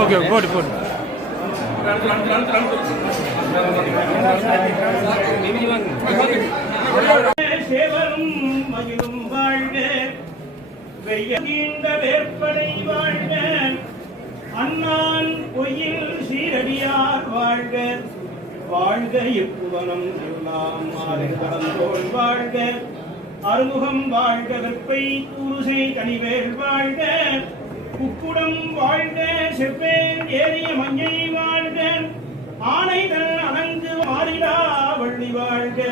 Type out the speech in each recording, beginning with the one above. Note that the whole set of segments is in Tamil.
ஓகே போடு போடு சேவரும் மகிழும் வாழ்க வெய்யீண்ட வேற்படை வாழ்க. அண்ணான் பொய்யில் சீரடியார் வாழ்க. வாழ்க இப்புவனம் எல்லாம் மாறு கடந்தோள் வாழ்க. அறுமுகம் வாழ்க வெப்பை கூறுசை கனிவேல் வாழ்க. குக்குடம் வாழ்க செவ்வேல் ஏறிய மஞ்சை வாழ்க. ஆனைகள் அணங்கு மாறிடா வள்ளி வாழ்க.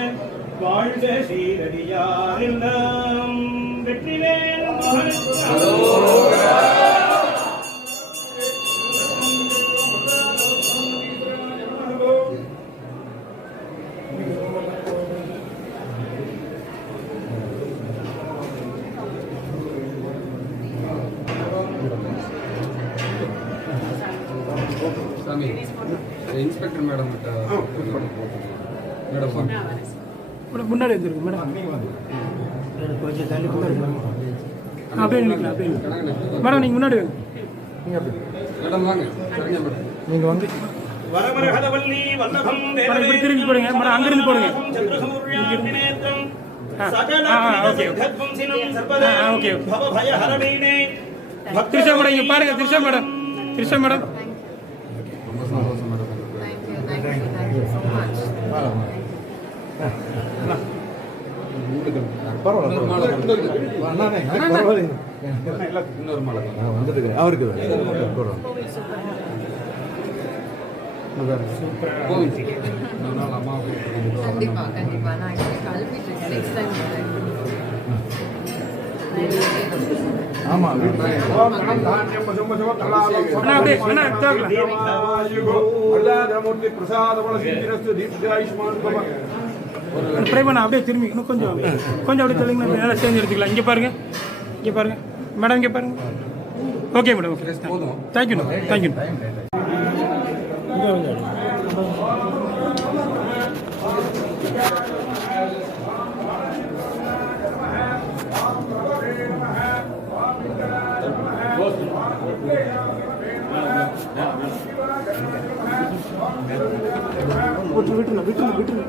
வாழ்க சீரடியார் எல்லாம். வெற்றிவேல் மகள் சாமி இன்ஸ்பெக்டர் மேடம் கிட்ட மேடம். மேடம் முன்னாடி வந்துருக்கு மேடம். அப்படியே நிற்கலாம் அப்படியே. கனகன் எடுத்து மேடம் நீங்கள் முன்னாடி வாங்க. மேடம் வாங்க. சரிங்க மேடம். நீங்கள் வந்து இப்படி திரும்பி போடுங்க. மேடம், அங்கிருந்து போடுங்க. Okay, okay. திரிஷா இங்கே பாருங்க திரிஷா மேடம். திரிஷா மேடம். கொண்டு. அவருக்கு. கண்டிப்பா கண்டிப்பா நான் இருக்கேன் நெக்ஸ்ட் டைம் ட்ரை பண்ண அப்படியே திரும்பி இன்னும் கொஞ்சம் கொஞ்சம் அப்படியே தெளிங்க நல்லா சேர்ந்து எடுத்துக்கலாம். இங்கே பாருங்க. இங்கே பாருங்க. மேடம் இங்கே பாருங்க. Okay madam okay thank you thank you விட்டுரு விட்டுரு விட்டுரு விட்டுரு